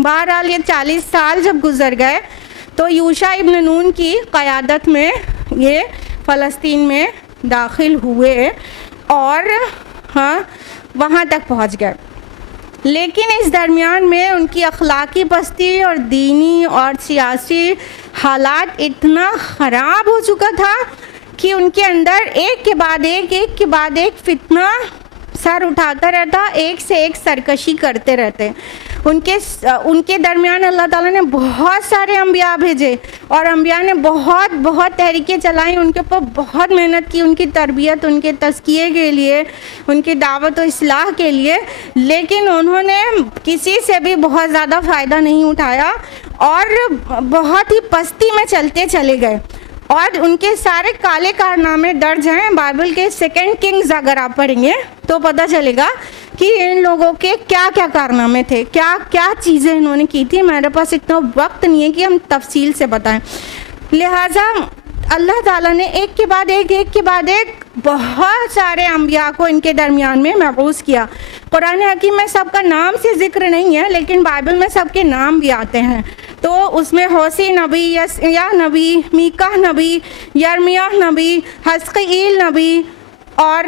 बहरहाल ये 40 साल जब गुजर गए तो यूशा इब्न नून की क़यादत में ये फ़लस्तीन में दाखिल हुए और हाँ वहाँ तक पहुँच गए। लेकिन इस दरमियान में उनकी अखलाकी पस्ती और दीनी और सियासी हालात इतना ख़राब हो चुका था कि उनके अंदर एक के बाद एक फितना सर उठाता रहता, एक से एक सरकशी करते रहते। उनके दरमियान अल्लाह ताला ने बहुत सारे अम्बिया भेजे और अम्बिया ने बहुत तहरीकें चलाई, उनके ऊपर बहुत मेहनत की, उनकी तरबियत, उनके तज़किये के लिए, उनकी दावत और इस्लाह के लिए। लेकिन उन्होंने किसी से भी बहुत ज़्यादा फ़ायदा नहीं उठाया और बहुत ही पस्ती में चलते चले गए। और उनके सारे काले कारनामे दर्ज हैं बाइबल के 2 किंग्स। अगर आप पढ़ेंगे तो पता चलेगा कि इन लोगों के क्या क्या कारनामे थे, क्या क्या चीज़ें इन्होंने की थी। मेरे पास इतना वक्त नहीं है कि हम तफसील से बताएं। लिहाजा अल्लाह ताला ने एक के बाद एक बहुत सारे अम्बिया को इनके दरमियान में मबूस किया। कुरान हकीम में सबका नाम से ज़िक्र नहीं है, लेकिन बाइबल में सबके नाम भी आते हैं। तो उसमें होसी नबी, यस्या नबी, मीका नबी, यर्मिया नबी, हस्कील नबी और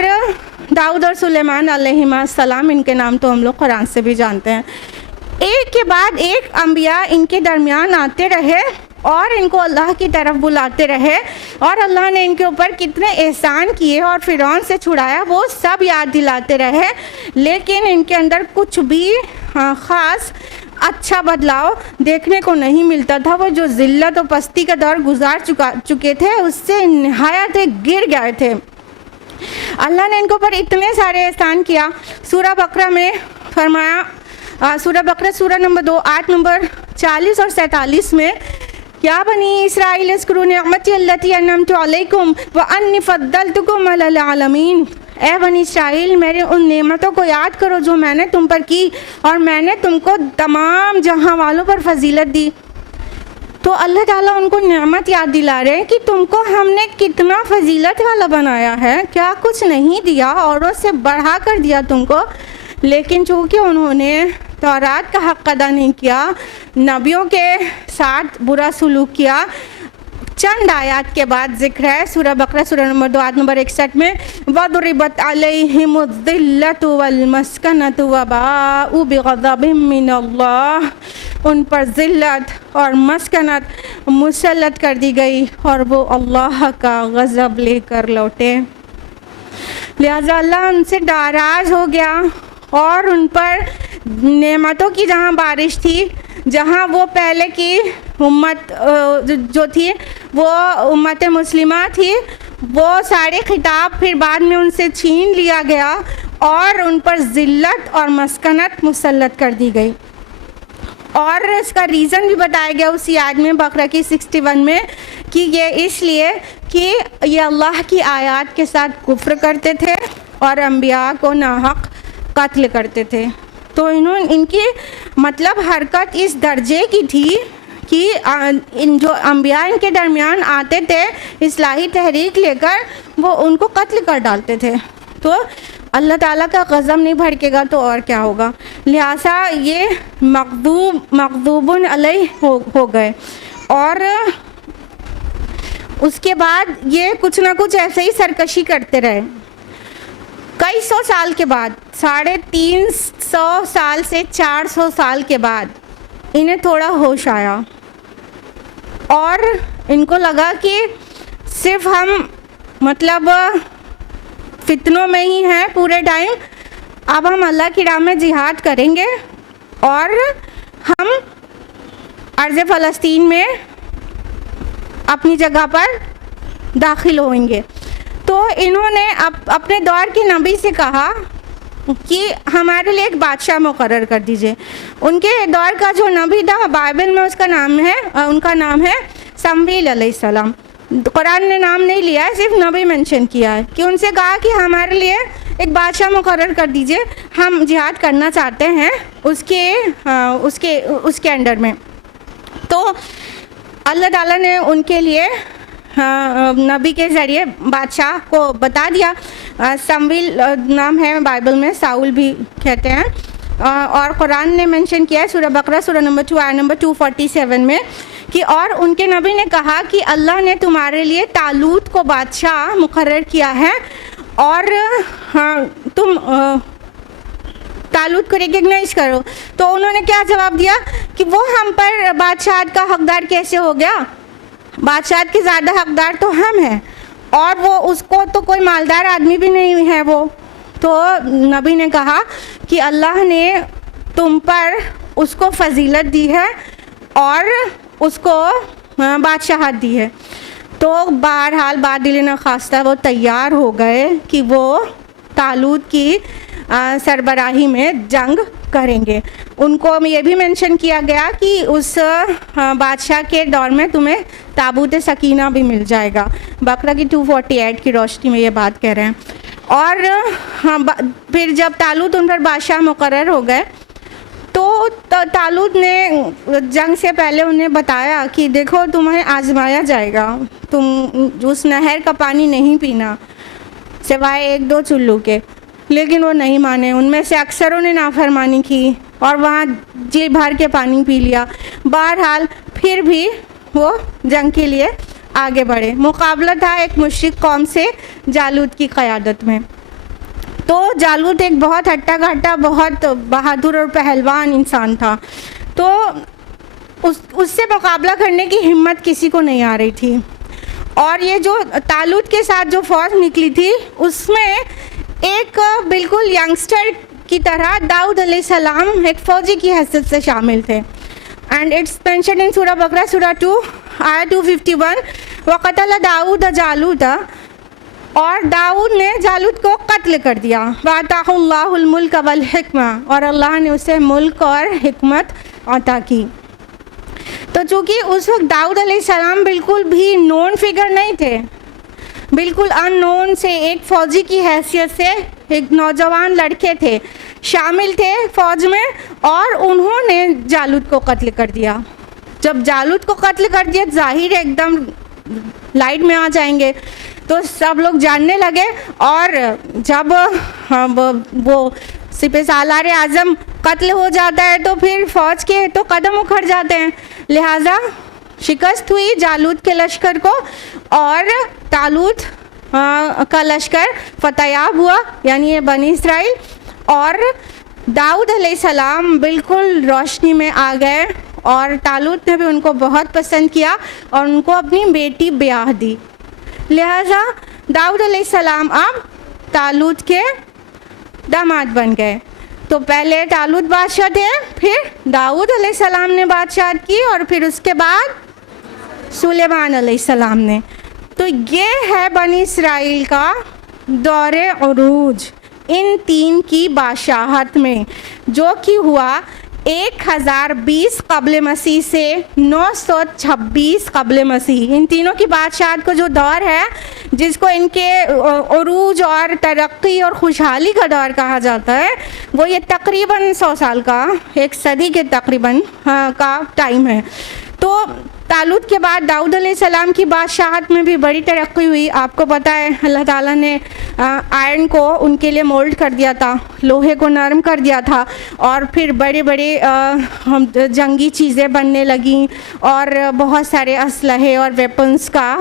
दाऊद और सुलेमान अलैहिस्सलाम, इनके नाम तो हम लोग कुरान से भी जानते हैं। एक के बाद एक अम्बिया इनके दरमियान आते रहे और इनको अल्लाह की तरफ बुलाते रहे और अल्लाह ने इनके ऊपर कितने एहसान किए और फ़िरौन से छुड़ाया वो सब याद दिलाते रहे। लेकिन इनके अंदर कुछ भी ख़ास अच्छा बदलाव देखने को नहीं मिलता था। वो जो ज़िल्लत और पस्ती का दौर गुजार चुके थे उससे निहायत गिर गए थे। अल्लाह ने इनके ऊपर इतने सारे एहसान किया। सूरह बकरा में फरमाया, सूरह बकरा सूरह नंबर 2 आयत नंबर 40 और 47 में, या बनी इसराइल इज़्कुरू निअमती अल्लती अनअमतु अलैकुम व अन्नी फ़द्दलतुकुम अलल आलमीन। ए बनी इसराइल, मेरे उन नेमतों को याद करो जो मैंने तुम पर की और मैंने तुमको तमाम जहां वालों पर फजीलत दी। तो अल्लाह ताला उनको नेमत याद दिला रहे हैं कि तुमको हमने कितना फजीलत वाला बनाया है, क्या कुछ नहीं दिया, औरों से बढ़ा कर दिया तुमको। लेकिन चूँकि उन्होंने तौरात का हक़ अदा नहीं किया, नबियों के साथ बुरा सलूक किया। चंद आयत के बाद जिक्र है सूरह बकरा सूरह नंबर 2 आयत नंबर 61 में, वदरिबत अलैहिमुज़्ज़िल्लतु वल मस्कनतु व बाउ बिग़ज़बिम मिनल्लाह। उन पर ज़िल्लत और मस्कनत मुसल्लत कर दी गई और वो अल्लाह का गज़ब लेकर लौटे। लिहाजा अल्लाह उनसे नाराज़ हो गया और उन पर नेमतों की जहाँ बारिश थी, जहाँ वो पहले की उम्मत जो थी वो उम्मत मुस्लिमा थी, वो सारे खिताब फिर बाद में उनसे छीन लिया गया और उन पर ज़िल्लत और मस्कनत मुसल्लत कर दी गई। और इसका रीज़न भी बताया गया उसी आयत में बकरा की 61 में कि ये इसलिए कि ये अल्लाह की आयत के साथ कुफ्र करते थे और अम्बिया को नाहक कत्ल करते थे। तो इनकी मतलब हरकत इस दर्जे की थी कि इन जो अम्बिया इनके दरमियान आते थे इस्लाही तहरीक लेकर, वो उनको कत्ल कर डालते थे। तो अल्लाह ताला का ग़ज़ब नहीं भड़केगा तो और क्या होगा। लिहाजा ये मग़ज़ूबुन अलैह हो गए और उसके बाद ये कुछ ना कुछ ऐसे ही सरकशी करते रहे। कई सौ साल के बाद, 350 साल से 400 साल के बाद इन्हें थोड़ा होश आया और इनको लगा कि सिर्फ हम मतलब फितनों में ही हैं पूरे टाइम, अब हम अल्लाह की राह में जिहाद करेंगे और हम अर्ज़ फ़लस्तीन में अपनी जगह पर दाखिल होंगे। तो इन्होंने अपने दौर के नबी से कहा कि हमारे लिए एक बादशाह मुकर्रर कर दीजिए। उनके दौर का जो नबी था बाइबल में उनका नाम है शमूएल अलैहिस्सलाम। कुरान ने नाम नहीं लिया है, सिर्फ नबी मेंशन किया है कि उनसे कहा कि हमारे लिए एक बादशाह मुकर्रर कर दीजिए, हम जिहाद करना चाहते हैं उसके अंडर में। तो अल्लाह ताला ने उनके लिए नबी के ज़रिए बादशाह को बता दिया। शमूएल नाम है बाइबल में, साउल भी कहते हैं। और कुरान ने मेंशन किया है सूरह बकरा सूरह नंबर 2 आयत नंबर 247 में कि और उनके नबी ने कहा कि अल्लाह ने तुम्हारे लिए तालूत को बादशाह मुकर्रर किया है और तुम तालूत को रिकग्नाइज करो। तो उन्होंने क्या जवाब दिया कि वो हम पर बादशाह का हकदार कैसे हो गया, बादशाह के ज़्यादा हकदार तो हम हैं और वो उसको तो कोई मालदार आदमी भी नहीं है वो। तो नबी ने कहा कि अल्लाह ने तुम पर उसको फजीलत दी है और उसको बादशाहत दी है। तो बहरहाल बादिल न खास्ता वो तैयार हो गए कि वो तालूत की सरबराही में जंग करेंगे। उनको ये भी मेंशन किया गया कि उस बादशाह के दौर में तुम्हें ताबूत सकीना भी मिल जाएगा। बकरा की 248 की रोशनी में ये बात कह रहे हैं। और फिर जब तालूत उन पर बादशाह मुकर्रर हो गए तो तालूत ने जंग से पहले उन्हें बताया कि देखो तुम्हें आजमाया जाएगा, तुम उस नहर का पानी नहीं पीना सिवाय 1-2 चुल्लू के। लेकिन वो नहीं माने, उनमें से अक्सरों ने नाफरमानी की और वहाँ जी भर के पानी पी लिया। बहरहाल फिर भी वो जंग के लिए आगे बढ़े। मुकाबला था एक मुश्रिक कौम से जालूत की क़यादत में। तो जालूत एक बहुत हट्टा कट्टा, बहुत बहादुर और पहलवान इंसान था। तो उससे मुकाबला करने की हिम्मत किसी को नहीं आ रही थी। और ये जो तालूत के साथ जो फ़ौज निकली थी उसमें एक बिल्कुल यंगस्टर की तरह दाऊद अलैहिस्सलाम एक फ़ौजी की हैसियत से शामिल थे। एंड इट्स मेंशन इन सूरह बकरा सूरह 2 आयत 251 वक़तल दाऊद जालूत, और दाऊद ने जालूत को कत्ल कर दिया। वाताहुल्लाहुल मुल्क वल हिकमा, और अल्लाह ने उसे मुल्क और हिकमत अता की। तो चूँकि उस वक्त दाऊद अलैहिस्सलाम बिल्कुल भी नोन फिगर नहीं थे, बिल्कुल अननोन से एक फ़ौजी की हैसियत से एक नौजवान लड़के थे, शामिल थे फ़ौज में, और उन्होंने जालूत को कत्ल कर दिया। जब जालूत को कत्ल कर दिया जाहिर एकदम लाइट में आ जाएंगे, तो सब लोग जानने लगे। और जब वो सिपह सालार आज़म कत्ल हो जाता है तो फिर फ़ौज के तो कदम उखड़ जाते हैं। लिहाजा शिकस्त हुई जालूत के लश्कर को और तालूत का लश्कर फतेयाब हुआ, यानी ये बनी इसराइल। और दाऊद अलैहिस्सलाम बिल्कुल रोशनी में आ गए और तालूत ने भी उनको बहुत पसंद किया और उनको अपनी बेटी ब्याह दी। लिहाजा दाऊद अलैहिस्सलाम अब तालूत के दामाद बन गए। तो पहले तालूत बादशाह थे, फिर दाऊद अलैहिस्सलाम ने बादशाह की और फिर उसके बाद सुलेमान अलैहिस्सलाम ने। तो ये है बनी इसराइल का दौरे उरूज इन 3 की बादशाहत में, जो कि हुआ 1020 कब्ल मसीह से 926 कब्ल मसीह। इन तीनों की बादशाहत को जो दौर है, जिसको इनके उरूज और तरक्की और खुशहाली का दौर कहा जाता है, वो ये तकरीबन 100 साल का, 1 सदी के तकरीबन का टाइम है। तो तालूत के बाद दाऊद अलैहिस्सलाम की बादशाहत में भी बड़ी तरक्की हुई। आपको पता है अल्लाह ताला ने आयरन को उनके लिए मोल्ड कर दिया था, लोहे को नरम कर दिया था, और फिर बड़े बड़े जंगी चीज़ें बनने लगीं और बहुत सारे असलहे और वेपन्स का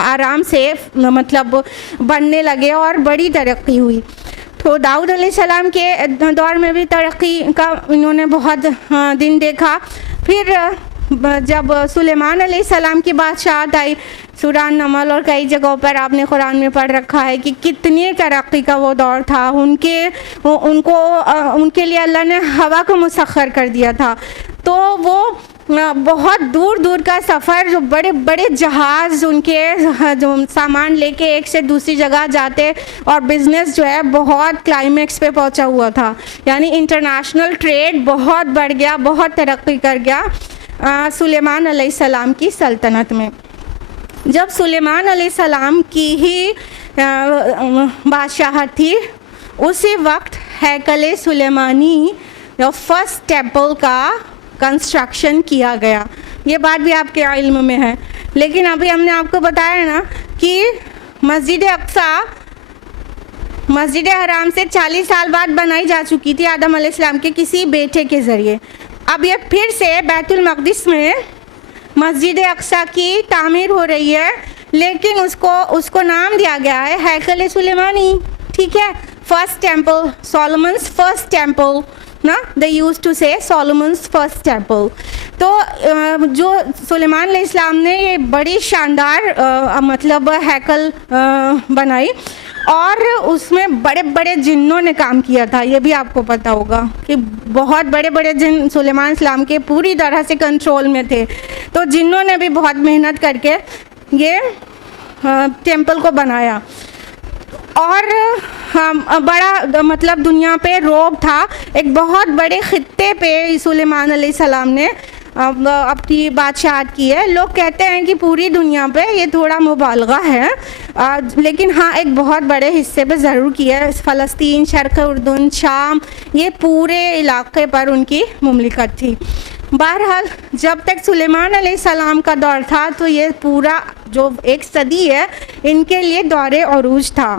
आराम से मतलब बनने लगे और बड़ी तरक्की हुई। तो दाऊद अलैहिस्सलाम के दौर में भी तरक्की का इन्होंने बहुत दिन देखा। फिर जब सुलेमान अलैहिस्सलाम की बादशाहत आई, सूरह नमल और कई जगहों पर आपने कुरान में पढ़ रखा है कि कितनी तरक्की का वो दौर था। उनके लिए अल्लाह ने हवा को मुसख्खर कर दिया था। तो वो बहुत दूर दूर का सफ़र, जो बड़े बड़े जहाज़ उनके जो सामान लेके एक से दूसरी जगह जाते, और बिज़नेस जो है बहुत क्लाइमेक्स पे पहुंचा हुआ था, यानी इंटरनेशनल ट्रेड बहुत बढ़ गया, बहुत तरक्की कर गया सुलेमान अलैहिस्सलाम की सल्तनत में। जब सुलेमान अलैहिस्सलाम की ही बादशाहत थी, उसी वक्त हैकल सुलेमानी या फर्स्ट टेम्पल का कंस्ट्रक्शन किया गया। ये बात भी आपके इल्म में है। लेकिन अभी हमने आपको बताया ना कि मस्जिद अक्सा मस्जिद हराम से 40 साल बाद बनाई जा चुकी थी आदम अलैहिस्सलाम के किसी बेटे के ज़रिए। अब ये फिर से बैतुल मक़दिस में मस्जिद अक्सा की तामीर हो रही है, लेकिन उसको नाम दिया गया है हैकल सुलेमानी। ठीक है, first temple, Solomon's first temple ना, they used to say Solomon's first temple. तो जो सुलेमान अलैहिस्सलाम ने ये बड़ी शानदार मतलब हैकल बनाई और उसमें बड़े बड़े जिन्नों ने काम किया था। ये भी आपको पता होगा कि बहुत बड़े बड़े जिन सुलेमान अलैहिस्सलाम के पूरी तरह से कंट्रोल में थे। तो जिन्नों ने भी बहुत मेहनत करके ये टेम्पल को बनाया और बड़ा मतलब दुनिया पे रोब था। एक बहुत बड़े ख़ित्ते पे सुलेमान अलैहिस्सलाम ने अपनी बादशाहत की है। लोग कहते हैं कि पूरी दुनिया पे ये थोड़ा मुबालगा है, लेकिन हाँ एक बहुत बड़े हिस्से पे ज़रूर किया है। फ़लस्तीन, शर्क़ उर्दून, शाम, ये पूरे इलाके पर उनकी मुमलिकत थी। बहरहाल जब तक सुलेमान अलैहिस्सलाम का दौर था तो ये पूरा जो एक सदी है इनके लिए दौरे अरूज था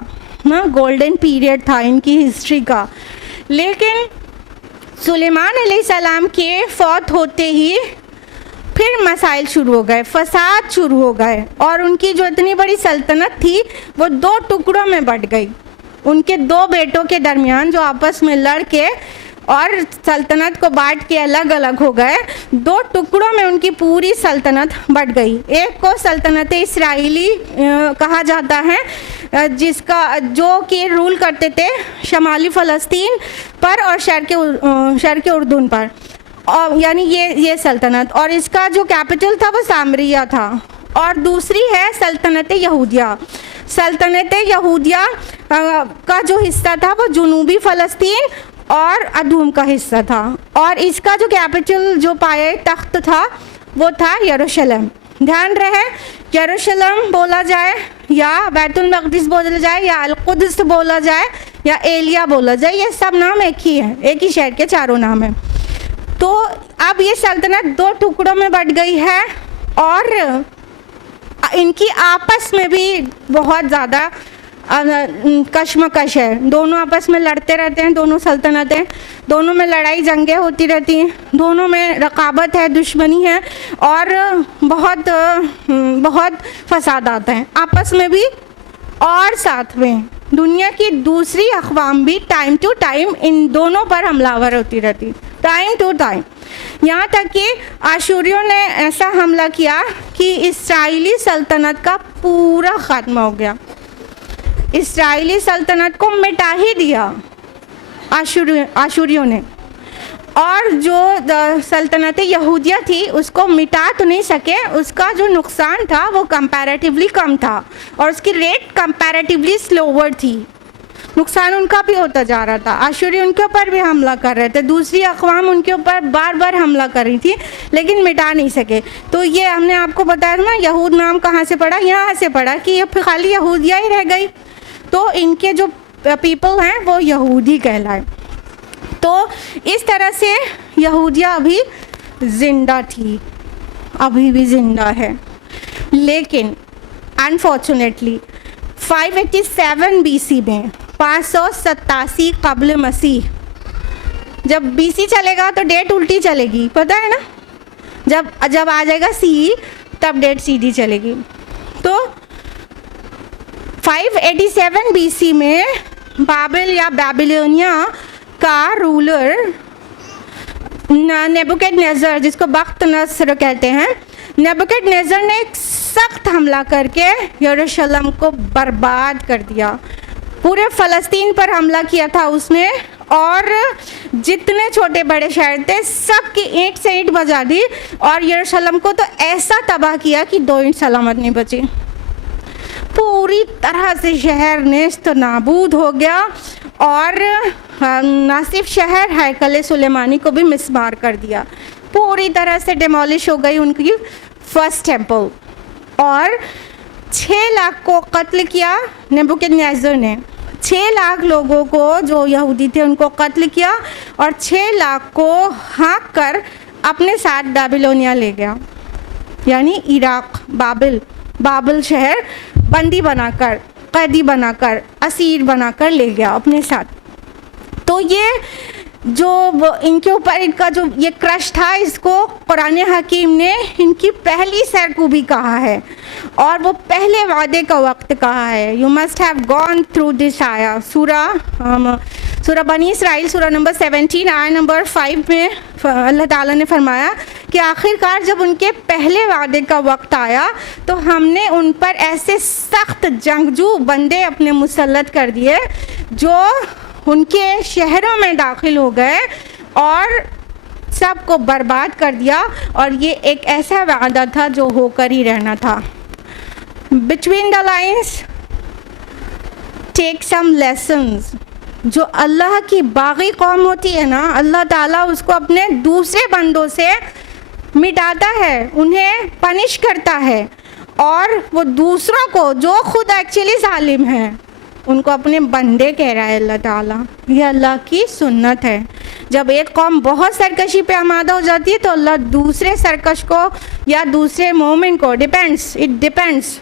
ना, गोल्डन पीरियड था इनकी हिस्ट्री का। लेकिन सुलेमान अलैहिस्सलाम के फौत होते ही फिर मसाइल शुरू हो गए, फसाद शुरू हो गए और उनकी जो इतनी बड़ी सल्तनत थी वो 2 टुकड़ों में बट गई। उनके 2 बेटों के दरमियान जो आपस में लड़ के और सल्तनत को बांट के अलग अलग हो गए, 2 टुकड़ों में उनकी पूरी सल्तनत बट गई। एक को सल्तनत इसराइली कहा जाता है, जो कि रूल करते थे शमाली फ़लस्तीन पर और शर्क़ उर्दून पर, और यानी ये सल्तनत, और इसका जो कैपिटल था वो सामरिया था। और दूसरी है सल्तनत यहूदिया। सल्तनत यहूदिया का जो हिस्सा था वो जुनूबी फ़लस्तीन और अदूम का हिस्सा था, और इसका जो कैपिटल जो पाए तख्त था वो था यरूशलेम। ध्यान रहे, यरूशलेम बोला जाए या बैतुल मक़दिस बोला जाए या अल-कुद्स बोला जाए या एलिया बोला जाए, ये सब नाम एक ही है, एक ही शहर के चारों नाम हैं। तो अब ये सल्तनत 2 टुकड़ों में बट गई है और इनकी आपस में भी बहुत ज़्यादा कशमकश है। दोनों आपस में लड़ते रहते हैं, दोनों सल्तनतें, दोनों में लड़ाई जंगें होती रहती हैं, दोनों में रकाबत है, दुश्मनी है और बहुत फसाद आते हैं आपस में भी। और साथ में दुनिया की दूसरी अक़वाम भी टाइम टू टाइम इन दोनों पर हमलावर होती रहती, टाइम टू टाइम। यहाँ तक कि आशूरियों ने ऐसा हमला किया कि इस्राएली सल्तनत का पूरा ख़त्म हो गया, इस्राएली सल्तनत को मिटा ही दिया आशूरियों ने। और जो सल्तनत यहूदिया थी उसको मिटा तो नहीं सके, उसका जो नुकसान था वो कंपैरेटिवली कम था और उसकी रेट कंपैरेटिवली स्लोवर थी। नुकसान उनका भी होता जा रहा था, आशूरी उनके ऊपर भी हमला कर रहे थे, दूसरी अक़वाम उनके ऊपर बार बार हमला कर रही थी लेकिन मिटा नहीं सके। तो ये हमने आपको बताया ना, यहूद नाम कहाँ से पड़ा, यहाँ से पड़ा कि ये खाली यहूदिया ही रह गई, तो इनके जो पीपल हैं वो यहूदी कहलाए। तो इस तरह से यहूदिया अभी ज़िंदा थी, अभी भी ज़िंदा है। लेकिन अनफॉर्चुनेटली 587 BC में 587 कब्ल मसीह, जब BC चलेगा तो डेट उल्टी चलेगी, पता है ना, जब आ जाएगा CE तब डेट सीधी चलेगी। तो 587 BC में बाबिल या बेबीलोनिया का रूलर नेबुकदनेस्सर, जिसको बख्त नस्र कहते हैं, नेबुकदनेस्सर ने एक सख्त हमला करके यरूशलेम को बर्बाद कर दिया। पूरे फ़लस्तीन पर हमला किया था उसने और जितने छोटे बड़े शहर थे सब की ईंट से ईंट बजा दी और यरूशलेम को तो ऐसा तबाह किया कि 2 ईंट सलामत नहीं बची। पूरी तरह से शहर नेस्त नाबूद हो गया और न सिर्फ शहर, हैकल सुलेमानी को भी मिसमार कर दिया, पूरी तरह से डिमोलिश हो गई उनकी फर्स्ट टेम्पल। और 6 लाख को कत्ल किया नेबुकदनेस्सर ने, 6 लाख लोगों को जो यहूदी थे उनको कत्ल किया और 6 लाख को हाँक कर अपने साथ बेबीलोनिया ले गया, यानी इराक, बाबिल शहर बंदी बनाकर कैदी बनाकर, असीर बनाकर ले गया अपने साथ। तो ये जो इनके ऊपर इनका जो ये क्रश था, इसको कुरान हकीम ने इनकी पहली सरकूबी कहा है और वो पहले वादे का वक्त कहा है। You must have gone through this आया। सूरा बनी इसराइल सूरा नंबर 17 आया नंबर 5 में अल्लाह ताला ने फरमाया कि आखिरकार जब उनके पहले वादे का वक्त आया तो हमने उन पर ऐसे सख्त जंगजू बंदे अपने मुसल्लत कर दिए जो उनके शहरों में दाखिल हो गए और सबको बर्बाद कर दिया। और ये एक ऐसा वादा था जो होकर ही रहना था। Between the lines take some lessons. जो अल्लाह की बागी कौम होती है ना, अल्लाह ताला उसको अपने दूसरे बंदों से मिटाता है, उन्हें पनिश करता है और वो दूसरों को जो खुद एक्चुअली जालिम हैं उनको अपने बंदे कह रहा है अल्लाह ताला। ये अल्लाह की सुन्नत है। जब एक कौम बहुत सरकशी पे आमादा हो जाती है तो अल्लाह दूसरे सरकश को या दूसरे मोमिन को, इट डिपेंड्स,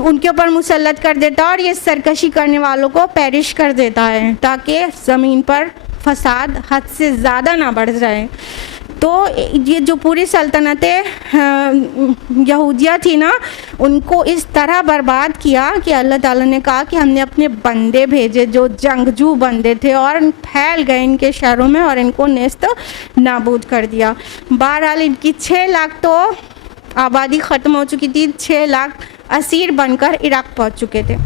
उनके ऊपर मुसल्लत कर देता है और ये सरकशी करने वालों को पेरिश कर देता है ताकि ज़मीन पर फसाद हद से ज़्यादा ना बढ़ जाए। तो ये जो पूरी सल्तनतें यहूदिया थी ना, उनको इस तरह बर्बाद किया कि अल्लाह ताला ने कहा कि हमने अपने बंदे भेजे जो जंगजू बंदे थे और फैल गए इनके शहरों में और इनको नेस्त नाबूद कर दिया। बहरहाल इनकी 6 लाख तो आबादी ख़त्म हो चुकी थी, 6 लाख असीर बनकर इराक़ पहुंच चुके थे।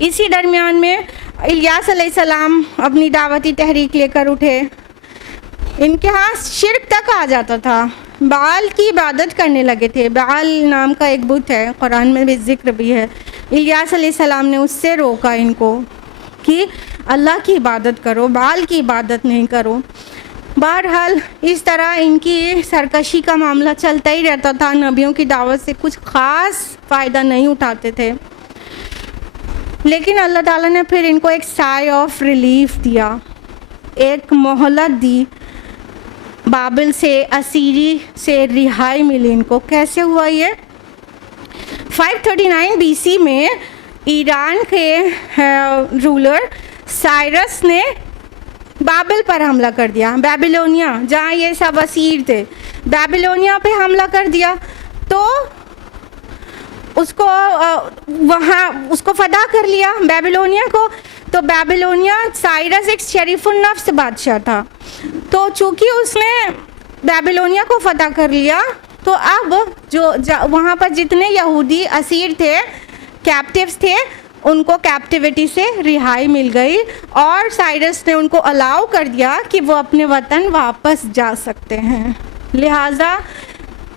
इसी दरमियान में इलियास अलैहिस्सलाम अपनी दावती तहरीक लेकर उठे। इनके यहाँ शिर्क तक आ जाता था, बाल की इबादत करने लगे थे। बाल नाम का एक बुत है, कुरान में भी जिक्र भी है। इलियास अलैहिस्सलाम ने उससे रोका इनको कि अल्लाह की इबादत करो, बाल की इबादत नहीं करो। बहरहाल इस तरह इनकी सरकशी का मामला चलता ही रहता था। नबियों की दावत से कुछ ख़ास फ़ायदा नहीं उठाते थे, लेकिन अल्लाह ताला ने फिर इनको एक साय ऑफ रिलीफ दिया, एक मोहलत दी। बाबिल से, असीरी से रिहाई मिली इनको। कैसे हुआ ये? 539 BC में ईरान के रूलर साइरस ने बाबिल पर हमला कर दिया। बेबीलोनिया, जहाँ ये सब असीर थे, बेबीलोनिया पे हमला कर दिया। तो उसको वहाँ उसको फतह कर लिया बेबीलोनिया को। तो बेबीलोनिया, साइरस एक शरीफुन नफ्स बादशाह था। तो चूँकि उसने बेबीलोनिया को फतह कर लिया तो अब वहाँ पर जितने यहूदी असीर थे, कैप्टिव्स थे, उनको कैप्टिविटी से रिहाई मिल गई और साइरस ने उनको अलाउ कर दिया कि वो अपने वतन वापस जा सकते हैं। लिहाजा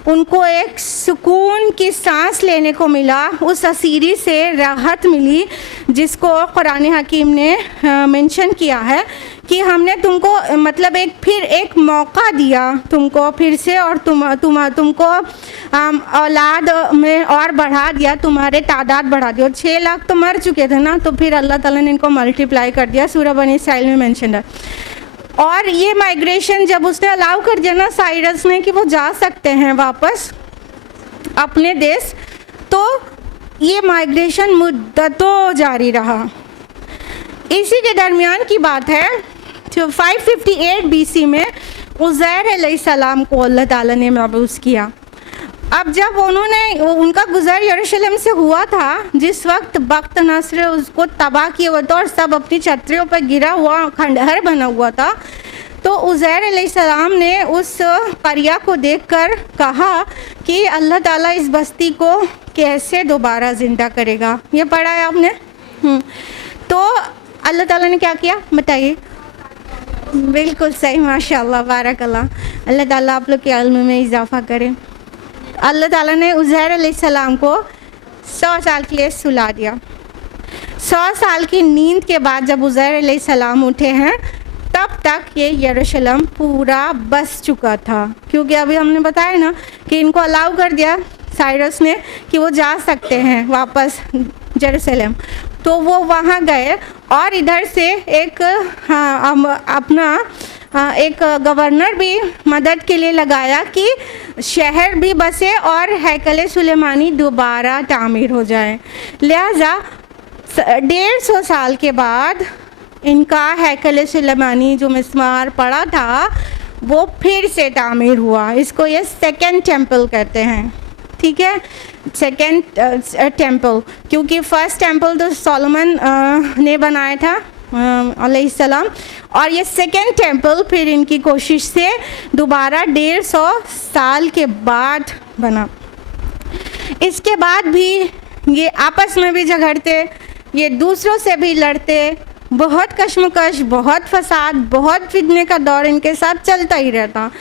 उनको एक सुकून की सांस लेने को मिला, उस असीरी से राहत मिली जिसको कुरान हकीम ने मेंशन किया है कि हमने तुमको मतलब फिर एक मौका दिया तुमको फिर से, और तुमको औलाद में और बढ़ा दिया, तुम्हारे तादाद बढ़ा दी। और 6 लाख तो मर चुके थे ना, तो फिर अल्लाह ताला ने इनको मल्टीप्लाई कर दिया। सूरह बनी इसराइल में मेंशन है। और ये माइग्रेशन जब उसने अलाउ कर दिया ना साइरस ने कि वो जा सकते हैं वापस अपने देश, तो ये माइग्रेशन मुद्दतों जारी रहा। इसी के दरमियान की बात है, तो 558 BC में उज़ैर अलैहिस्सलाम को अल्लाह ताला ने मबूस किया। अब जब उनका गुज़र यरूशलेम से हुआ था, जिस वक्त बख्त नस्र उसको तबाह किया हुआ था और सब अपनी छतरियों पर गिरा हुआ खंडहर बना हुआ था, तो उज़ैर अलैहिस्सलाम ने उस करिया को देखकर कहा कि अल्लाह ताला इस बस्ती को कैसे दोबारा ज़िंदा करेगा। ये पढ़ा है आपने? तो अल्लाह ताला ने क्या किया बताइए? बिल्कुल सही, माशाअल्लाह, बारकल्लाह। अल्लाह ताला आप लोग के इल्म में इजाफ़ा करे। अल्लाह ताला ने उज़ैर अलैहिस्सलाम को 100 साल के लिए सुला दिया। 100 साल की नींद के बाद जब उज़ैर अलैहिस्सलाम उठे हैं, तब तक ये यरूशलेम पूरा बस चुका था, क्योंकि अभी हमने बताया ना कि इनको अलाउ कर दिया साइरस ने कि वो जा सकते हैं वापस यरूशलेम। तो वो वहाँ गए और इधर से एक अपना एक गवर्नर भी मदद के लिए लगाया कि शहर भी बसे और हैकल सुलेमानी दोबारा तामीर हो जाए। लिहाजा 150 साल के बाद इनका हैकल सुलेमानी जो मिस्मार पड़ा था वो फिर से तामीर हुआ। इसको ये सेकंड टेंपल कहते हैं, ठीक है, सेकंड टेंपल, क्योंकि फर्स्ट टेंपल तो सोलोमन ने बनाया था अलैहिस्सलाम, और ये सेकंड टेंपल फिर इनकी कोशिश से दोबारा 150 साल के बाद बना। इसके बाद भी ये आपस में भी झगड़ते, ये दूसरों से भी लड़ते, बहुत कश्मकश, बहुत फसाद, बहुत फितने का दौर इनके साथ चलता ही रहता।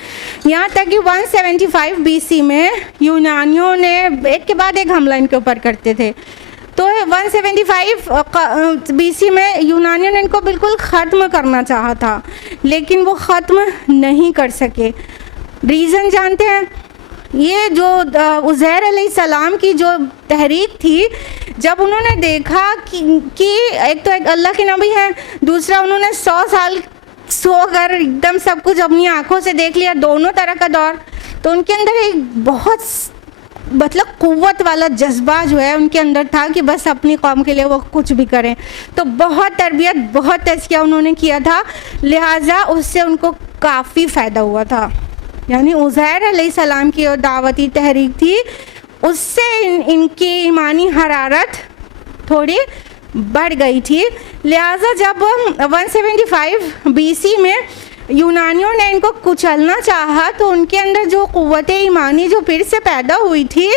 यहाँ तक कि 175 BC में यूनानियों ने एक के बाद एक हमला इनके ऊपर करते थे। तो 175 BC में यूनानियों ने इनको बिल्कुल ख़त्म करना चाहा था, लेकिन वो ख़त्म नहीं कर सके। रीज़न जानते हैं? ये जो उज़ैर अलैहिस्सलाम की जो तहरीक थी, जब उन्होंने देखा कि एक तो एक अल्लाह के नबी है, दूसरा उन्होंने 100 साल सोकर एकदम सब कुछ अपनी आंखों से देख लिया, दोनों तरह का दौर, तो उनके अंदर एक बहुत मतलब क़ुव्वत वाला जज्बा जो है उनके अंदर था कि बस अपनी कौम के लिए वो कुछ भी करें। तो बहुत तरबियत, बहुत तज़किया उन्होंने किया था, लिहाजा उससे उनको काफ़ी फ़ायदा हुआ था। यानी उज़ैर अलैहिस्सलाम की जो दावती तहरीक थी उससे इनकी ईमानी हरारत थोड़ी बढ़ गई थी। लिहाजा जब 175 BC में यूनानियों ने इनको कुचलना चाहा तो उनके अंदर जो क़ुव्वत ईमानी जो फिर से पैदा हुई थी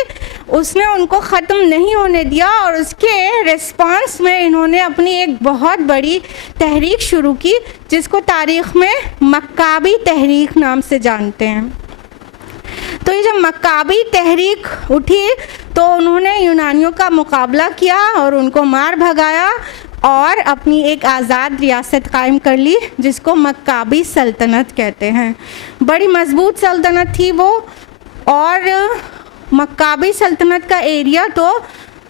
उसने उनको ख़त्म नहीं होने दिया, और उसके रिस्पांस में इन्होंने अपनी एक बहुत बड़ी तहरीक शुरू की जिसको तारीख़ में मक्काबी तहरीक नाम से जानते हैं। तो ये जब मक्काबी तहरीक उठी तो उन्होंने यूनानियों का मुकाबला किया और उनको मार भगाया और अपनी एक आज़ाद रियासत कायम कर ली जिसको मक्काबी सल्तनत कहते हैं। बड़ी मजबूत सल्तनत थी वो, और मक्काबी सल्तनत का एरिया तो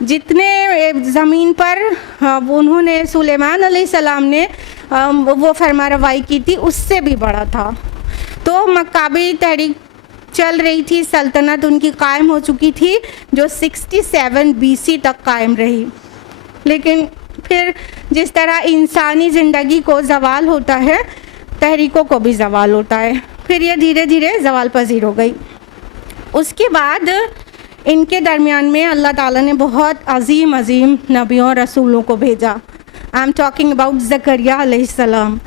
जितने ज़मीन पर उन्होंने सुलेमान अलैहिस्सलाम ने वो फरमारवाई की थी उससे भी बड़ा था। तो मक्काबी तहरीक चल रही थी, सल्तनत उनकी कायम हो चुकी थी जो 67 BC तक कायम रही। लेकिन फिर जिस तरह इंसानी ज़िंदगी को ज़वाल होता है, तहरीकों को भी ज़वाल होता है, फिर ये धीरे धीरे ज़वाल पजीर हो गई। उसके बाद इनके दरमियान में अल्लाह ताला ने बहुत अजीम नबियों और रसूलों को भेजा। I am talking about Zakaria अलैहिस्सलाम,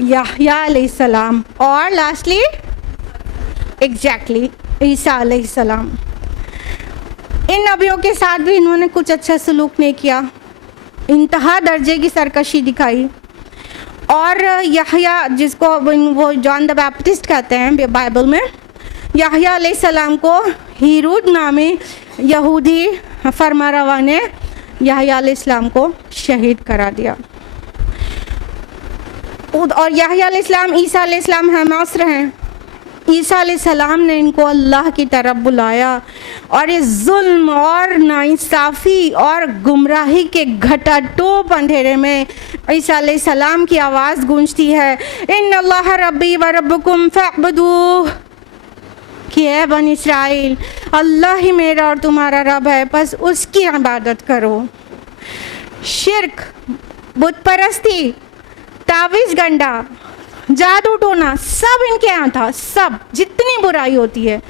याह्या अलैहिस्सलाम, और लास्टली एग्जैक्टली ईसा अलैहिस्सलाम। इन नबियों के साथ भी इन्होंने कुछ अच्छा सलूक नहीं किया, इंतहा दर्जे की सरकशी दिखाई। और याह्या, जिसको वो जॉन द बैप्टिस्ट कहते हैं बाइबल में, याह्या अलैहिस्सलाम को हीरोद नामी यहूदी फरमारवा ने याह्या अलैहिस्सलाम को शहीद करा दिया। और याह्या अलैहिस्सलाम, ईसा अलैहिस्सलाम हमासर हैं। ईसा अलैहिस्सलाम ने इनको अल्लाह की तरफ बुलाया और ये जुल्म और नाइंसाफ़ी और गुमराही के घटाटोप अंधेरे में ईसा अलैहिस्सलाम की आवाज़ गूंजती है, इन्नल्लाह रब्बी व रब्बुकुम फअबुदूह, कि है बनी इसराइल, अल्लाह ही मेरा और तुम्हारा रब है, बस उसकी इबादत करो। शिर्क, बुत परस्ती, तावीज़ गंडा, जादू टोना, सब इनके यहाँ था। सब जितनी बुराई होती है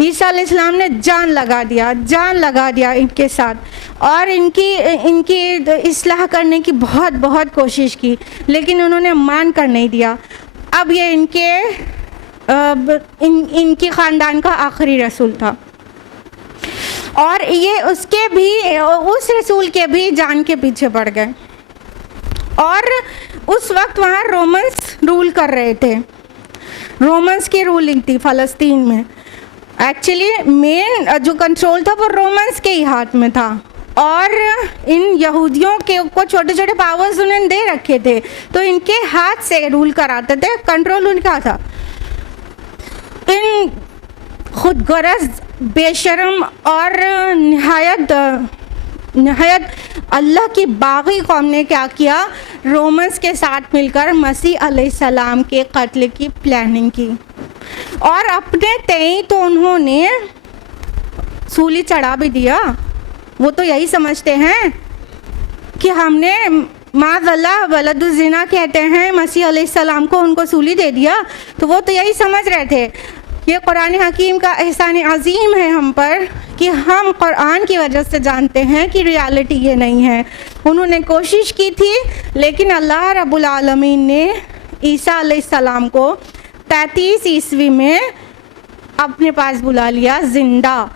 ईसा अलैहिस्सलाम ने जान लगा दिया इनके साथ, और इनकी इस्लाह करने की बहुत कोशिश की, लेकिन उन्होंने मान कर नहीं दिया। अब ये इनके ख़ानदान का आखिरी रसूल था, और ये उसके भी, उस रसूल के भी जान के पीछे पड़ गए। और उस वक्त वहाँ रोमन्स रूल कर रहे थे, रोमन्स की रूलिंग थी फ़लस्तीन में। एक्चुअली मेन जो कंट्रोल था वो रोमन्स के ही हाथ में था, और इन यहूदियों के को छोटे छोटे पावर्स उन्होंने दे रखे थे, तो इनके हाथ से रूल कराते थे, कंट्रोल उनका था। इन खुदगर्ज़, बेशरम और नहायत अल्लाह की बागी कौम ने क्या किया, रोमन्स के साथ मिलकर मसीह अलैहिस्सलाम के कत्ल की प्लानिंग की और अपने तय तो उन्होंने सूली चढ़ा भी दिया। वो तो यही समझते हैं कि हमने माज़अल्लाह वलदुज़्ज़िना कहते हैं मसीह अलैहिस्सलाम को, उनको सूली दे दिया, तो वो तो यही समझ रहे थे। ये कुरान हकीम का एहसान अज़ीम है हम पर कि हम कुरान की वजह से जानते हैं कि रियलिटी ये नहीं है। उन्होंने कोशिश की थी, लेकिन अल्लाह रब्बुल आलमीन ने ईसा अलैहिस्सलाम को 33 ईस्वी में अपने पास बुला लिया ज़िंदा।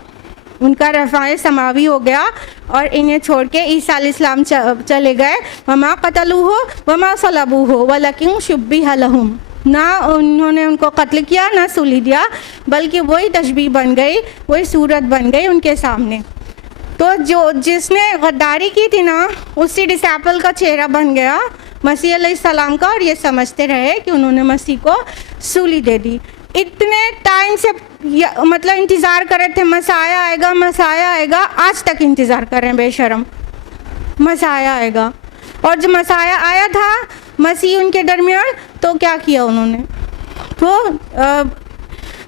उनका रफ़ाए समावी हो गया और इन्हें छोड़ के ईसा अलैहिस्सलाम चले गए। वमा क़तलूहु वमा सलबूहु वलकिन शुब्बिह लहुम। ना उन्होंने उनको कत्ल किया ना सूली दिया, बल्कि वही तशबीह बन गई, वही सूरत बन गई उनके सामने। तो जिसने गद्दारी की थी ना, उसी डिसाइपल का चेहरा बन गया मसीह अलैहिस्सलाम का, और ये समझते रहे कि उन्होंने मसीह को सूली दे दी। इतने टाइम से मतलब इंतज़ार कर रहे थे मसाया आएगा, मसाया आएगा, आज तक इंतज़ार कर रहे हैं बेशरम, मसाया आएगा। और जब मसाया आया था मसीह उनके दरमियान, तो क्या किया उन्होंने, तो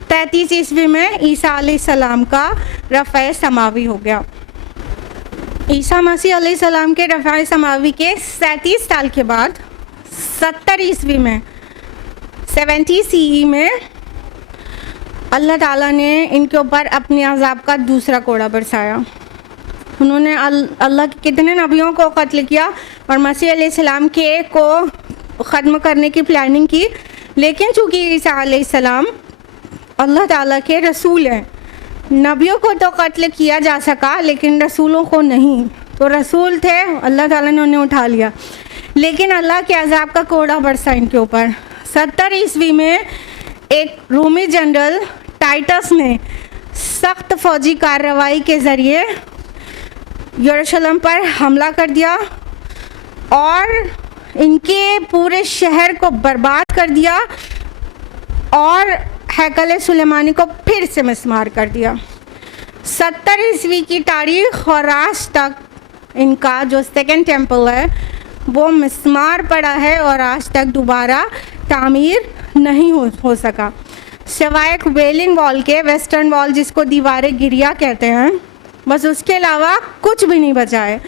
33 ईस्वी में ईसा अलैहिस्सलाम का रफ़ाए समावी हो गया। ईसा मसीह अलैहिस्सलाम के रफ़ाए समावी के 37 साल के बाद 70 ईस्वी में 70 CE में अल्लाह ताला ने इनके ऊपर अपने अज़ाब का दूसरा कोड़ा बरसाया। उन्होंने अल्लाह के कितने नबियों को कत्ल किया और मसीह अलैहिस्सलाम के को ख़त्म करने की प्लानिंग की, लेकिन चूँकि ईसा अलैहिस्सलाम अल्लाह ताला के रसूल हैं, नबियों को तो कत्ल किया जा सका लेकिन रसूलों को नहीं। तो रसूल थे, अल्लाह ताला ने उन्हें उठा लिया, लेकिन अल्लाह के अज़ाब का कोड़ा बरसा इनके ऊपर। 70 ईस्वी में एक रोमी जनरल टाइटस ने सख्त फ़ौजी कार्रवाई के ज़रिए यरूशलेम पर हमला कर दिया और इनके पूरे शहर को बर्बाद कर दिया और हैकल सुलेमानी को फिर से मिस्मार कर दिया। 70 ईस्वी की तारीख़ और आज तक इनका जो सेकंड टेम्पल है वो मिस्मार पड़ा है और आज तक दोबारा तामीर नहीं हो सका, सिवाय एक वेलिंग वॉल के, वेस्टर्न वॉल जिसको दीवारें गिरिया कहते हैं, बस उसके अलावा कुछ भी नहीं बचा है।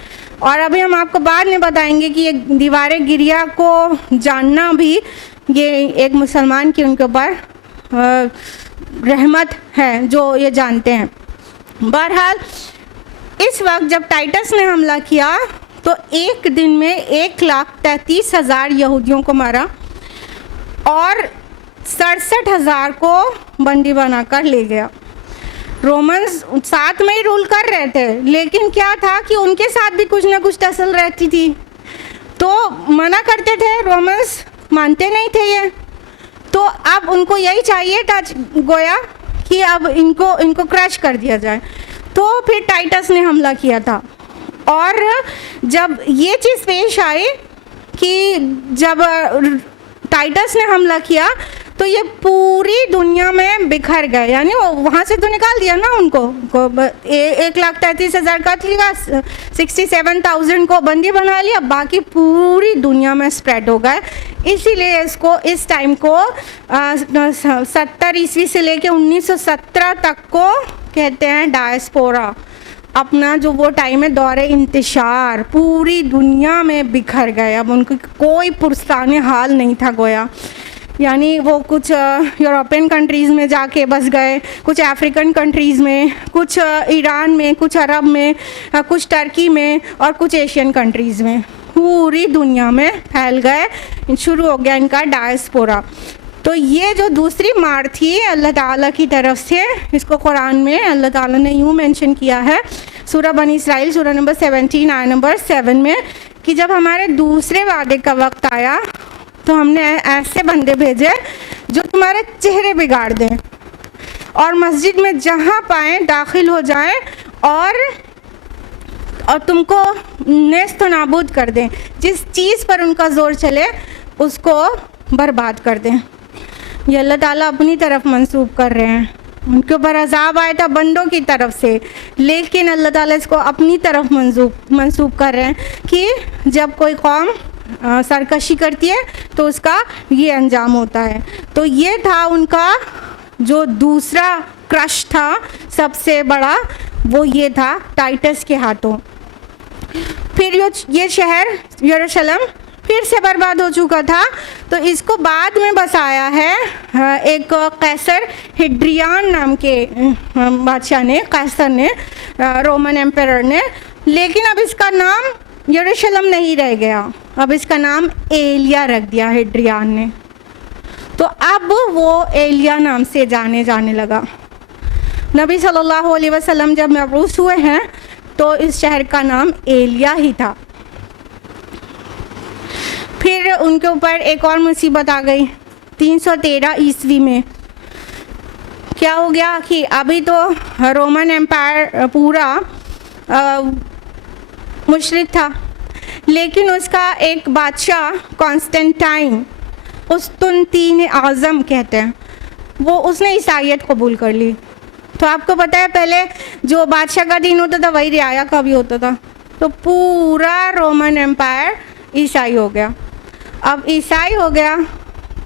और अभी हम आपको बाद में बताएंगे कि ये दीवारें गिरिया को जानना भी ये एक मुसलमान की उनके ऊपर रहमत है जो ये जानते हैं। बहरहाल इस वक्त जब टाइटस ने हमला किया तो एक दिन में 1,33,000 यहूदियों को मारा और 67,000 को बंदी बनाकर ले गया। रोमन्स साथ में ही रूल कर रहे थे, लेकिन क्या था कि उनके साथ भी कुछ ना कुछ टसल रहती थी, तो मना करते थे, रोमन्स मानते नहीं थे ये। तो अब उनको यही चाहिए था गोया कि अब इनको क्रश कर दिया जाए। तो फिर टाइटस ने हमला किया था और जब ये चीज़ पेश आई कि जब टाइटस ने हमला किया तो ये पूरी दुनिया में बिखर गए, यानी वहाँ से तो निकाल दिया ना उनको 1,33,000 कत्ल का, 67,000 को बंदी बना लिया, बाकी पूरी दुनिया में स्प्रेड हो गए। इसीलिए इसको इस टाइम को 70 ईस्वी से लेके 1917 तक को कहते हैं डायस्पोरा। अपना जो वो टाइम है दौरे इंतशार, पूरी दुनिया में बिखर गए। अब उनको कोई पुरस्ताने हाल नहीं था गोया, यानी वो कुछ यूरोपियन कंट्रीज़ में जाके बस गए, कुछ अफ्रीकन कंट्रीज़ में, कुछ ईरान में, कुछ अरब में, कुछ टर्की में और कुछ एशियन कंट्रीज़ में, पूरी दुनिया में फैल गए। शुरू हो गया इनका डायस्पोरा। तो ये जो दूसरी मार थी अल्लाह ताला की तरफ से, इसको कुरान में अल्लाह ताला ने यूँ मेंशन किया है सूरह बनी इसराइल सूरह नंबर 17 आयत नंबर 7 में कि जब हमारे दूसरे वादे का वक्त आया तो हमने ऐसे बंदे भेजे जो तुम्हारे चेहरे बिगाड़ दें और मस्जिद में जहाँ पाएँ दाखिल हो जाएं और तुमको नेस्त नाबूद कर दें, जिस चीज़ पर उनका ज़ोर चले उसको बर्बाद कर दें। ये अल्लाह ताला अपनी तरफ मंसूब कर रहे हैं। उनके ऊपर अज़ाब आया था बंदों की तरफ से, लेकिन अल्लाह ताला इसको अपनी तरफ मंसूब कर रहे हैं कि जब कोई कौम सरकशी करती है तो उसका ये अंजाम होता है। तो ये था उनका जो दूसरा क्रश था सबसे बड़ा, वो ये था टाइटस के हाथों। फिर ये शहर यरूशलेम फिर से बर्बाद हो चुका था, तो इसको बाद में बसाया है एक कैसर हिड्रियान नाम के बादशाह ने, कैसर ने, रोमन एम्परर ने। लेकिन अब इसका नाम यरूशलेम नहीं रह गया, अब इसका नाम एलिया रख दिया हिड्रियान ने। तो अब वो एलिया नाम से जाने लगा। नबी सल्लल्लाहु अलैहि वसल्लम जब मबऊस हुए हैं तो इस शहर का नाम एलिया ही था। फिर उनके ऊपर एक और मुसीबत आ गई 313 ईस्वी में। क्या हो गया कि अभी तो रोमन एम्पायर पूरा मुशरिक था, लेकिन उसका एक बादशाह कॉन्स्टेंटाइन, उस्तुनतीन आज़म कहते हैं, वो उसने ईसाईयत कबूल कर ली। तो आपको पता है पहले जो बादशाह का दिन होता था वही रियाया का भी होता था, तो पूरा रोमन एम्पायर ईसाई हो गया। अब ईसाई हो गया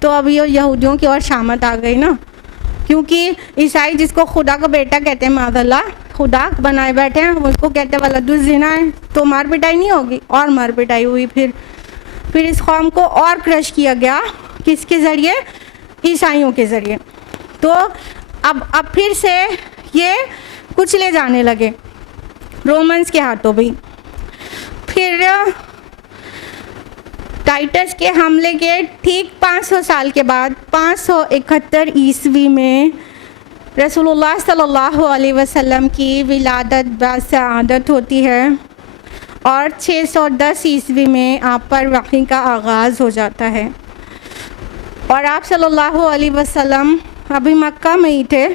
तो अब ये यहूदियों की ओर शामत आ गई ना, क्योंकि ईसाई जिसको खुदा का बेटा कहते हैं, मादल्ला खुदा बनाए बैठे हैं, उसको कहते हैं वलदुज़्ज़िना है, तो मार पिटाई नहीं होगी, और मार पिटाई हुई। फिर इस कौम को और क्रश किया गया, किसके ज़रिए? ईसाइयों के ज़रिए। तो अब फिर से ये कुचले जाने लगे रोमन्स के हाथों भी। फिर टाइटस के हमले के ठीक 500 साल के बाद 571 ईस्वी में रसूलुल्लाह सल्लल्लाहु अलैहि वसल्लम की विलादत बासआदत होती है और 610 ईस्वी में आप पर वही का आगाज़ हो जाता है। और आप सल्लल्लाहु अलैहि वसल्लम अभी मक्का में ही थे,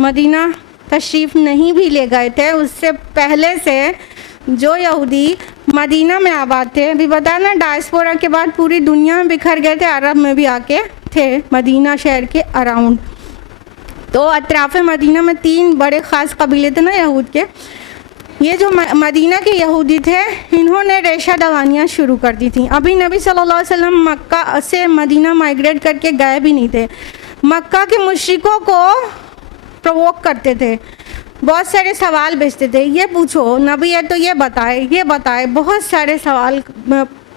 मदीना तशरीफ़ नहीं भी ले गए थे। उससे पहले से जो यहूदी मदीना में आबाद थे, अभी बताना डायस्पोरा के बाद पूरी दुनिया में बिखर गए थे, अरब में भी आके थे मदीना शहर के अराउंड। तो अतराफ़ मदीना में 3 बड़े ख़ास कबीले थे ना यहूद के। ये जो मदीना के यहूदी थे, इन्होंने रेशा दवानियाँ शुरू कर दी थी। अभी नबी सल्लल्लाहु अलैहि वसल्लम मक्का से मदीना माइग्रेट करके गए भी नहीं थे। मक्का के मुश्रिकों को प्रोवोक करते थे, बहुत सारे सवाल भेजते थे, ये पूछो नबी है तो ये बताए, बहुत सारे सवाल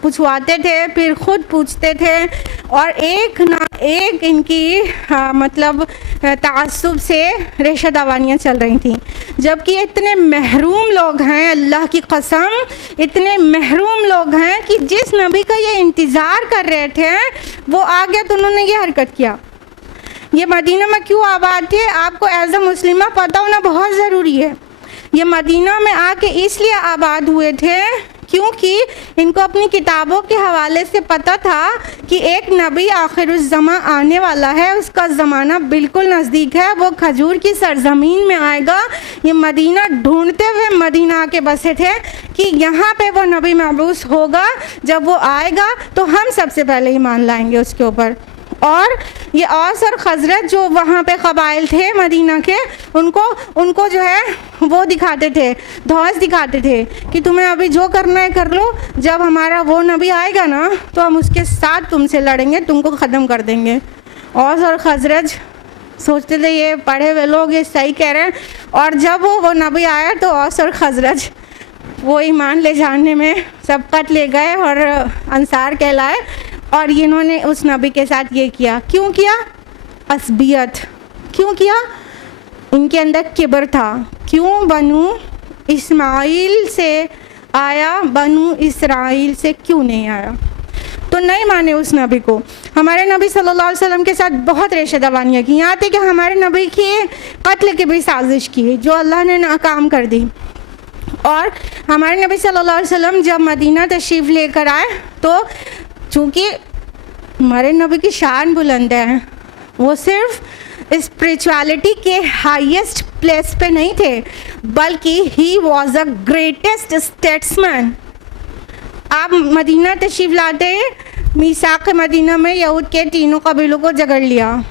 पूछवाते थे, फिर ख़ुद पूछते थे, और एक ना एक इनकी मतलब तासुब से रेशा दवानियाँ चल रही थी। जबकि इतने महरूम लोग हैं, अल्लाह की कसम, इतने महरूम लोग हैं कि जिस नबी का ये इंतज़ार कर रहे थे वो आ गया तो उन्होंने ये हरकत किया। ये मदीना में क्यों आबाद थे आपको एज अ मुस्लिमा पता होना बहुत ज़रूरी है। ये मदीना में आके इसलिए आबाद हुए थे क्योंकि इनको अपनी किताबों के हवाले से पता था कि एक नबी आखिरुज़्ज़मा आने वाला है, उसका ज़माना बिल्कुल नज़दीक है, वो खजूर की सरज़मीन में आएगा। ये मदीना ढूंढते हुए मदीना आके बसे थे कि यहाँ पे वो नबी मबऊस होगा, जब वो आएगा तो हम सबसे पहले ईमान लाएंगे उसके ऊपर। और ये औस और खजरत जो वहाँ पे कबाइल थे मदीना के, उनको जो है वो दिखाते थे, धौस दिखाते थे कि तुम्हें अभी जो करना है कर लो, जब हमारा वो नबी आएगा ना तो हम उसके साथ तुमसे लड़ेंगे, तुमको ख़त्म कर देंगे। औस और खजरत सोचते थे ये पढ़े हुए लोग ये सही कह रहे हैं, और जब वो नबी आया तो औस और खजरत वो ईमान ले जाने में सबकत ले गए और अंसार कहलाए। और इन्होंने उस नबी के साथ ये किया। क्यों किया? असबियत। क्यों किया? इनके अंदर किबर था। क्यों? बनु इस्माइल से आया, बनु इसराइल से क्यों नहीं आया? तो नहीं माने उस नबी को। हमारे नबी सल्लल्लाहु अलैहि वसल्लम के साथ बहुत रेशा दवानियाँ की, यहाँ तक कि हमारे नबी की कत्ल की भी साजिश की जो अल्लाह ने नाकाम कर दी। और हमारे नबी सल्लल्लाहु अलैहि वसल्लम जब मदीना तशरीफ़ लेकर आए तो चूँकि हमारे नबी की शान बुलंद है, वो सिर्फ स्पिरिचुअलिटी के हाईएस्ट प्लेस पे नहीं थे, बल्कि he was a greatest statesman. आप मदीना तशरीफ़ लाते, मीसाक़ मदीना में यहूद के तीनों कबीलों को जगड़ लिया,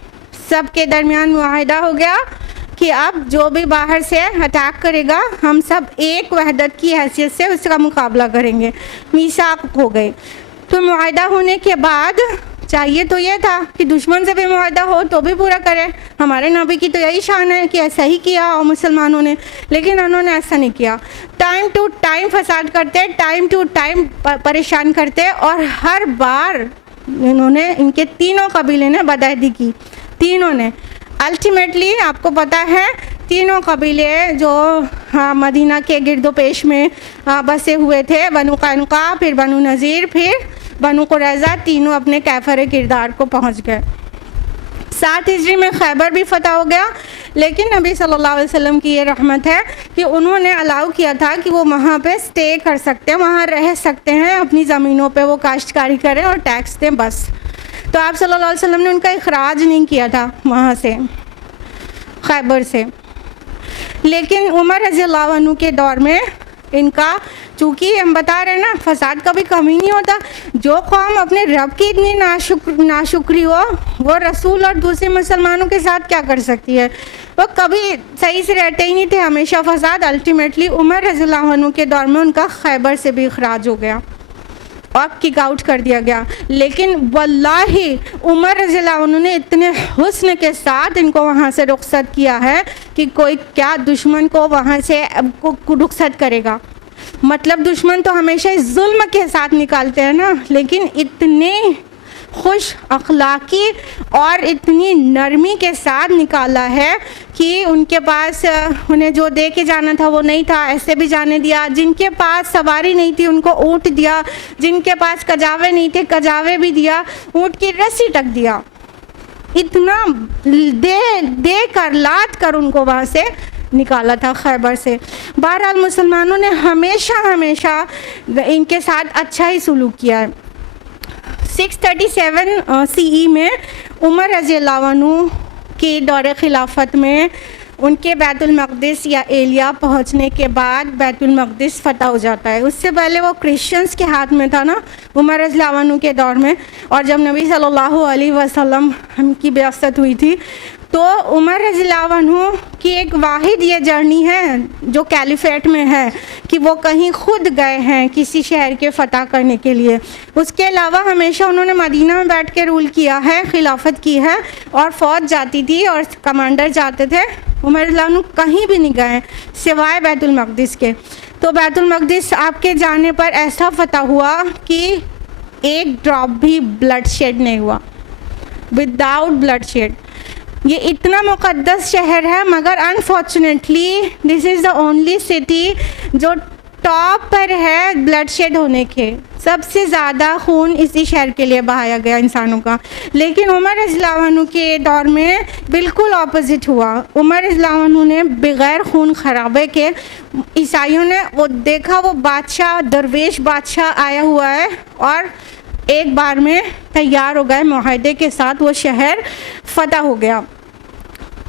सबके दरमियान मुआहिदा हो गया कि अब जो भी बाहर से अटैक करेगा हम सब एक वहदत की हैसियत से उसका मुकाबला करेंगे। मीसाक़ हो गए। तो मुआहदा होने के बाद चाहिए तो ये था कि दुश्मन से भी मुआहदा हो तो भी पूरा करें। हमारे नबी की तो यही शान है कि ऐसा ही किया और मुसलमानों ने, लेकिन उन्होंने ऐसा नहीं किया। टाइम टू टाइम फसाद करते, टाइम टू टाइम परेशान करते, और हर बार इन्होंने, इनके तीनों कबीले ने बदअहदी की, तीनों ने। अल्टीमेटली आपको पता है तीनों कबीले जो मदीना के गिरदोपेश में बसे हुए थे, बनु कैनुका, फिर बनु नज़ीर, फिर बनु कुरैज़ा, तीनों अपने कैफर किरदार को पहुंच गए। 7 हिजरी में खैबर भी फतह हो गया, लेकिन नबी सल्लल्लाहु अलैहि वसल्लम की ये रहमत है कि उन्होंने अलाउ किया था कि वो वहाँ पे स्टे कर सकते हैं, वहाँ रह सकते हैं, अपनी ज़मीनों पे वो काश्तकारी करें और टैक्स दें बस। तो आप सल्लल्लाहु अलैहि वसल्लम ने उनका इखराज नहीं किया था वहाँ से, खैबर से। लेकिन उमर रज़ियल्लाहु अन्हु के दौर में इनका, चूँकि हम बता रहे हैं ना, फसाद का भी कमी नहीं होता। जो कौम अपने रब की इतनी नाशुक्री हो, वो रसूल और दूसरे मुसलमानों के साथ क्या कर सकती है। वो कभी सही से रहते ही नहीं थे, हमेशा फसाद। अल्टीमेटली उमर रज़ियल्लाहु अन्हु के दौर में उनका खैबर से भी इखराज हो गया और किक आउट कर दिया गया। लेकिन वल्लाही उमर रज़ियल्लाहु अन्हु ने इतने हुस्न के साथ इनको वहाँ से रुखसत किया है कि कोई क्या दुश्मन को वहाँ से रुखसत करेगा। मतलब दुश्मन तो हमेशा इस जुल्म के साथ निकालते हैं ना, लेकिन इतने खुश अखलाकी और इतनी नरमी के साथ निकाला है कि उनके पास उन्हें जो दे के जाना था वो नहीं था, ऐसे भी जाने दिया। जिनके पास सवारी नहीं थी उनको ऊँट दिया, जिनके पास कजावे नहीं थे कजावे भी दिया, ऊँट की रस्सी तक दिया। इतना दे कर लाद कर उनको वहाँ से निकाला था खैबर से। बहरहाल मुसलमानों ने हमेशा हमेशा इनके साथ अच्छा ही सलूक किया है। 637 CE में उमर रज़ियल्लाहु अन्हु के दौरे खिलाफत में उनके बैतुल मक़दिस या एलिया पहुंचने के बाद बैतुल मक़दिस फ़तह हो जाता है। उससे पहले वो क्रिश्चियंस के हाथ में था ना उमर रज़ियल्लाहु अन्हु के दौर में। और जब नबी सल्लल्लाहु अलैहि वसल्लम की बिआसत हुई थी तो उमर रज़ियल्लाहु अन्हु की एक वाहिद ये जर्नी है जो कैलिफेट में है कि वो कहीं खुद गए हैं किसी शहर के फ़तह करने के लिए। उसके अलावा हमेशा उन्होंने मदीना में बैठ के रूल किया है, खिलाफत की है, और फ़ौज जाती थी और कमांडर जाते थे। उमर रज़ियल्लाहु अन्हु कहीं भी नहीं गए सिवाय बैतुल मक़दिस के। तो बैतुल मक़दिस आपके जाने पर ऐसा फ़तह हुआ कि एक ड्रॉप भी ब्लड शेड नहीं हुआ, विदाउट ब्लड शेड। ये इतना मुक़द्दस शहर है, मगर unfortunately this is the only city जो टॉप पर है ब्लड शेड होने के। सबसे ज़्यादा खून इसी शहर के लिए बहाया गया इंसानों का। लेकिन उमर रज़ियल्लाहु अन्हु के दौर में बिल्कुल ऑपोजिट हुआ। उमर रज़ियल्लाहु अन्हु ने बग़ैर खून खराबे के, ईसाइयों ने वो देखा वो बादशाह, दरवेश बादशाह आया हुआ है, और एक बार में तैयार हो गए मुआहदे के साथ, वो शहर फ़तह हो गया।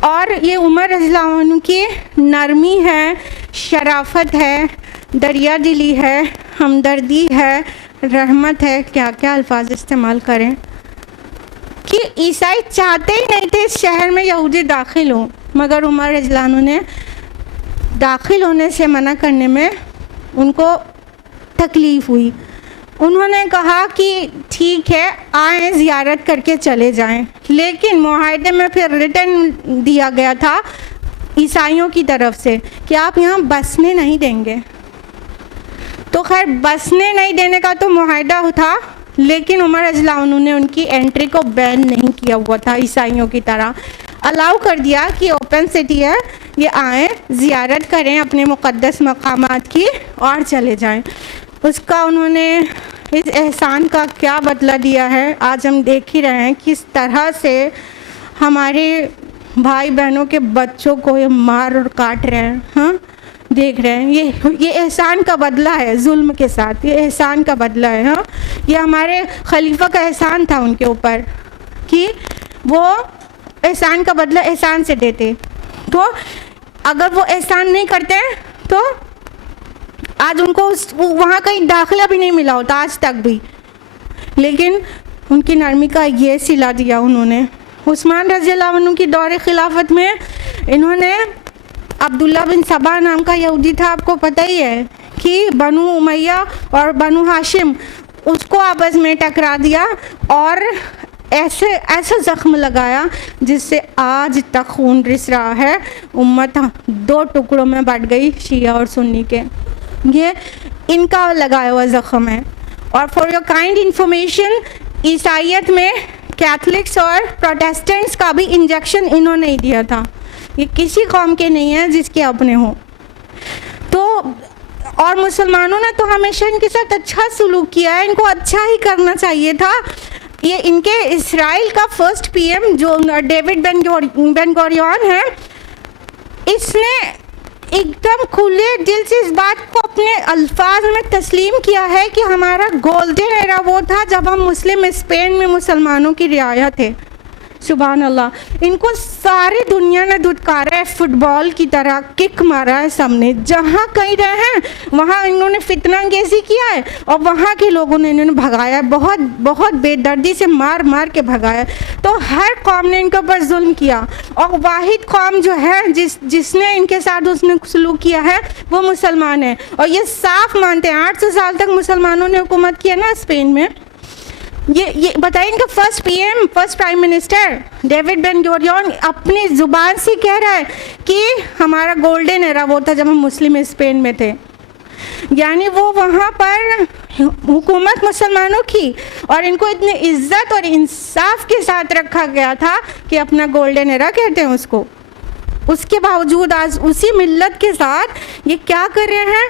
और ये उमर रज़ियल्लाहु अन्हु की नरमी है, शराफत है, दरिया दिली है, हमदर्दी है, रहमत है, क्या क्या अल्फाज इस्तेमाल करें, कि ईसाई चाहते ही नहीं थे इस शहर में यहूदी दाखिल हों, मगर उमर रज़ियल्लाहु अन्हु ने दाखिल होने से मना करने में उनको तकलीफ़ हुई। उन्होंने कहा कि ठीक है आएँ ज़ियारत करके चले जाएं, लेकिन मुआहदे में फिर रिटर्न दिया गया था ईसाइयों की तरफ से कि आप यहाँ बसने नहीं देंगे। तो खैर बसने नहीं देने का तो मुआहदा था, लेकिन उमर रज़ियल्लाहु अन्हु ने उनकी एंट्री को बैन नहीं किया हुआ था, ईसाइयों की तरह अलाउ कर दिया कि ओपन सिटी है, ये आएँ ज़ियारत करें अपने मुक़द्दस मकामात की और चले जाएं। उसका उन्होंने इस एहसान का क्या बदला दिया है आज हम देख ही रहे हैं, किस तरह से हमारे भाई बहनों के बच्चों को ये मार और काट रहे हैं। हाँ, देख रहे हैं, ये एहसान का बदला है जुल्म के साथ, ये एहसान का बदला है। हाँ, ये हमारे खलीफा का एहसान था उनके ऊपर कि वो एहसान का बदला एहसान से देते। तो अगर वो एहसान नहीं करते तो आज उनको वहाँ कहीं दाखिला भी नहीं मिला होता आज तक भी। लेकिन उनकी नरमी का ये सिला दिया उन्होंने। उस्मान रज़ियल्लाहु अन्हु की दौरे खिलाफत में इन्होंने अब्दुल्ला बिन सबा नाम का यहूदी था, आपको पता ही है कि बनु उमैया और बनु हाशिम उसको आपस में टकरा दिया और ऐसे ऐसा ज़ख्म लगाया जिससे आज तक खून रिस रहा है। उम्मत 2 टुकड़ों में बट गई, शिया और सुन्नी के। ये इनका लगाया हुआ ज़ख्म है। और फॉर योर काइंड इंफॉर्मेशन, ईसाइयत में कैथलिक्स और प्रोटेस्टेंट्स का भी इंजेक्शन इन्होंने ही दिया था। ये किसी कौम के नहीं है जिसके अपने हों। तो और मुसलमानों ने तो हमेशा इनके साथ अच्छा सलूक किया है, इनको अच्छा ही करना चाहिए था। ये इनके इसराइल का फर्स्ट पीएम जो डेविड बेन गोरियन है, इसने एकदम खुले दिल से इस बात को अपने अल्फाज में तस्लीम किया है कि हमारा गोल्डन एरा वो था जब हम मुस्लिम स्पेन में मुसलमानों की रियाया थे। सुभान अल्लाह। इनको सारी दुनिया ने दुत्कारा है, फुटबॉल की तरह किक मारा है सबने। जहाँ कहीं रहे हैं वहाँ इन्होंने फितना अंगेज़ी किया है और वहाँ के लोगों ने इन्होंने भगाया है, बहुत बहुत बेदर्दी से मार मार के भगाया। तो हर कौम ने इनके ऊपर जुल्म किया और वाहिद कौम जो है जिसने इनके साथ उसने सलूक किया है वो मुसलमान है। और ये साफ मानते हैं, 800 साल तक मुसलमानों ने हुकूमत किया ना स्पेन में। ये बताइए, इनका first PM, first prime minister David Ben Gurion अपनी ज़ुबान से कह रहा है कि हमारा गोल्डन एरा वो था जब हम मुस्लिम स्पेन में थे। यानी वो वहाँ पर हुकूमत मुसलमानों की और इनको इतनी इज्जत और इंसाफ के साथ रखा गया था कि अपना गोल्डन एरा कहते हैं उसको। उसके बावजूद आज उसी मिल्लत के साथ ये क्या कर रहे हैं,